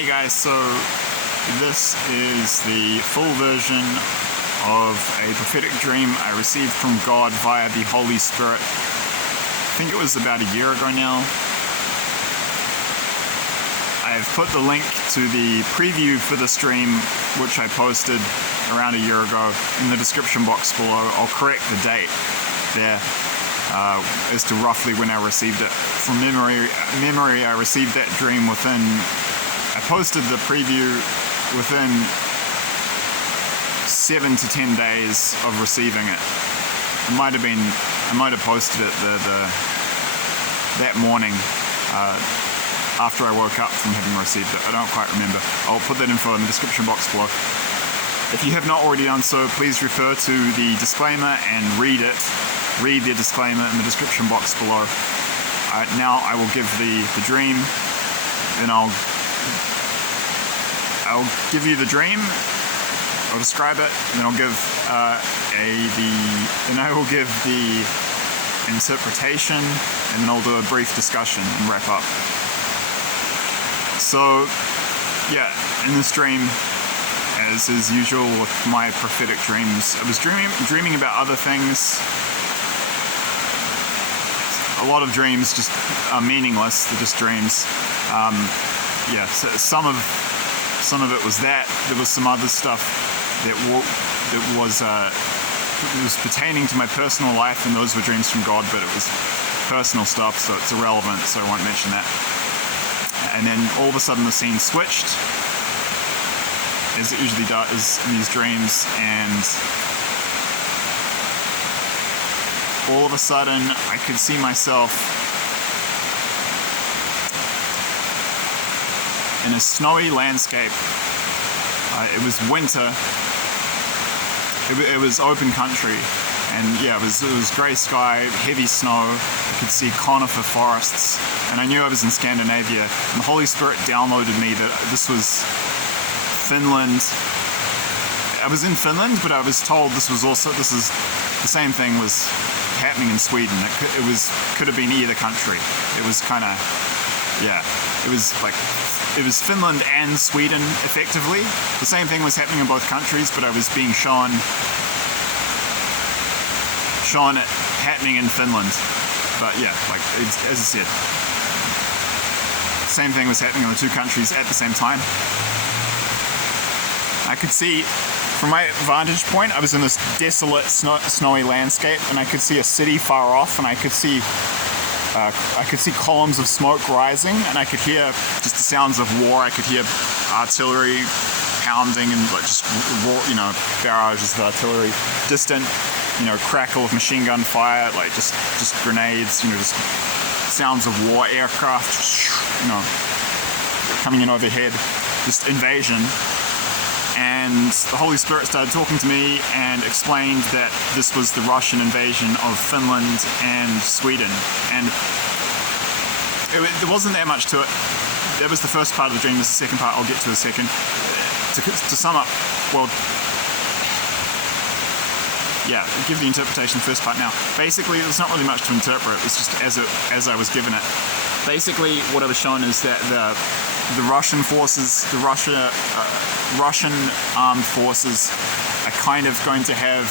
Hey guys, so this is the full version of a prophetic dream I received from God via the Holy Spirit. I think it was about a year ago now. I've put the link to the preview for this dream, which I posted around a year ago, in the description box below. I'll correct the date there as to roughly when I received it. From memory, I received that dream I posted the preview within 7 to 10 days of receiving it. I might have posted it that morning after I woke up from having received it. I don't quite remember. I'll put that info in the description box below. If you have not already done so, please refer to the disclaimer and read it. Read the disclaimer in the description box below. Now I will give the dream, then I'll give you the dream. I'll describe it, and then I'll give the interpretation, and then I'll do a brief discussion and wrap up. So, yeah, in this dream, as is usual with my prophetic dreams, I was dreaming about other things. A lot of dreams just are meaningless; they're just dreams. So some of it was that. There was some other stuff that was pertaining to my personal life, and those were dreams from God, but it was personal stuff, so it's irrelevant, so I won't mention that. And then all of a sudden the scene switched, as it usually does in these dreams, and all of a sudden I could see myself in a snowy landscape. It was winter. It was open country, and yeah, it was grey sky, heavy snow. I could see conifer forests, and I knew I was in Scandinavia. And the Holy Spirit downloaded me that this was Finland. I was in Finland, but I was told this is the same thing was happening in Sweden. It could have been either country. It was kind of, yeah, it was Finland and Sweden, effectively. The same thing was happening in both countries, but I was being shown it happening in Finland. But yeah, as I said, the same thing was happening in the two countries at the same time. I could see, from my vantage point, I was in this desolate, snowy landscape, and I could see a city far off, and I could see columns of smoke rising, and I could hear just the sounds of war. I could hear artillery pounding and just raw, barrages of artillery, distant, crackle of machine gun fire, just grenades, just sounds of war, aircraft, coming in overhead, just invasion. And the Holy Spirit started talking to me and explained that this was the Russian invasion of Finland and Sweden. And there wasn't that much to it. That was the first part of the dream. This is the second part I'll get to in a second. To sum up, I'll give the interpretation of the first part now. Basically, there's not really much to interpret. It's just as I was given it. Basically, what I was shown is that the Russian forces, Russian armed forces, are kind of going to have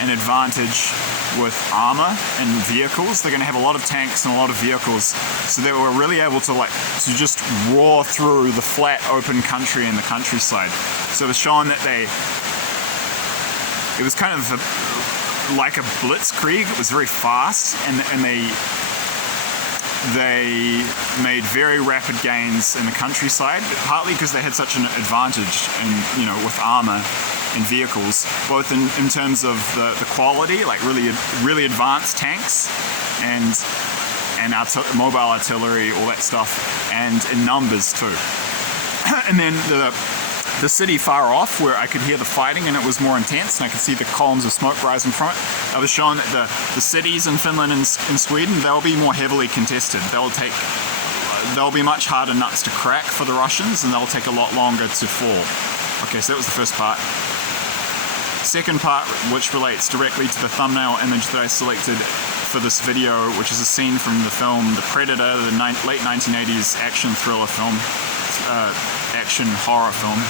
an advantage with armor and vehicles. They're going to have a lot of tanks and a lot of vehicles, so they were really able to just roar through the flat, open country and the countryside. So it was shown that it was kind of like a blitzkrieg. It was very fast, and they made very rapid gains in the countryside, partly because they had such an advantage with armor and vehicles, both in terms of the quality, really advanced tanks and mobile artillery, all that stuff, and in numbers too. And then the city far off, where I could hear the fighting and it was more intense, and I could see the columns of smoke rising from it. I was shown that the cities in Finland and in Sweden, they'll be more heavily contested. They'll be much harder nuts to crack for the Russians, and they'll take a lot longer to fall. Okay, so that was the first part. Second part, which relates directly to the thumbnail image that I selected for this video, which is a scene from the film The Predator, the late 1980s action thriller film. action horror film.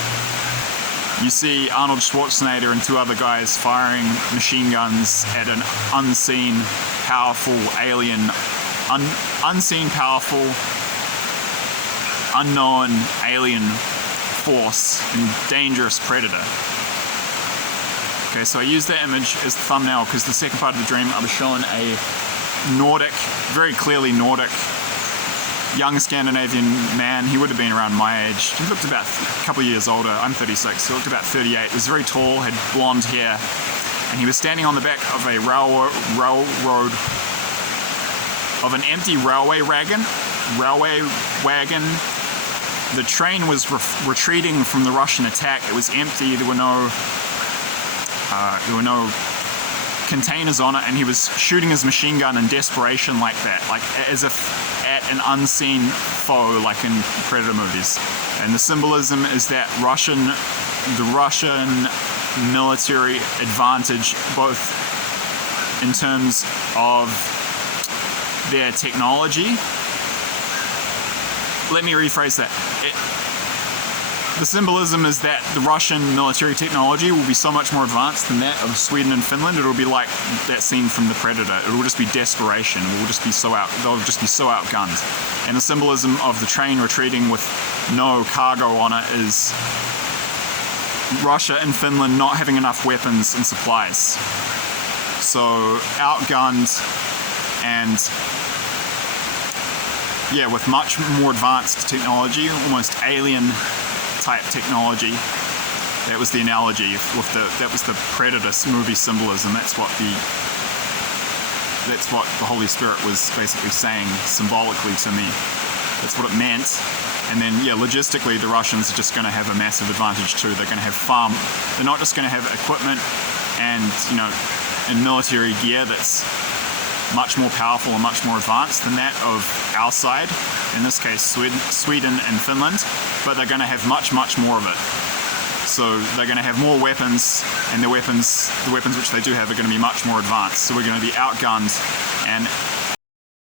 You see Arnold Schwarzenegger and two other guys firing machine guns at an unseen, powerful alien, unseen, powerful, unknown alien force and dangerous predator. Okay, so I used that image as the thumbnail because the second part of the dream I was shown a Nordic, very clearly Nordic, young Scandinavian man. He would have been around my age. He looked about a couple of years older. I'm 36. He looked about 38. He was very tall, had blonde hair, and he was standing on the back of a railroad, of an empty railway wagon. The train was retreating from the Russian attack. It was empty. There were no containers on it, and he was shooting his machine gun in desperation like that, like as if at an unseen foe, like in Predator movies. And the symbolism is that the Russian military advantage, both in terms of their technology. Let me rephrase that. The symbolism is that the Russian military technology will be so much more advanced than that of Sweden and Finland. It'll be like that scene from The Predator. It will just be desperation. They'll just be so outgunned. And the symbolism of the train retreating with no cargo on it is Russia and Finland not having enough weapons and supplies. So outgunned and with much more advanced technology, almost alien type technology. That was the analogy with that was the Predator movie symbolism. That's what the Holy Spirit was basically saying symbolically to me. That's what it meant. And then logistically the Russians are just going to have a massive advantage too. They're going to have they're not just going to have equipment and and military gear that's much more powerful and much more advanced than that of our side, in this case Sweden and Finland, but they're going to have much more of it. So they're going to have more weapons, and the weapons which they do have are going to be much more advanced. So we're going to be outgunned, and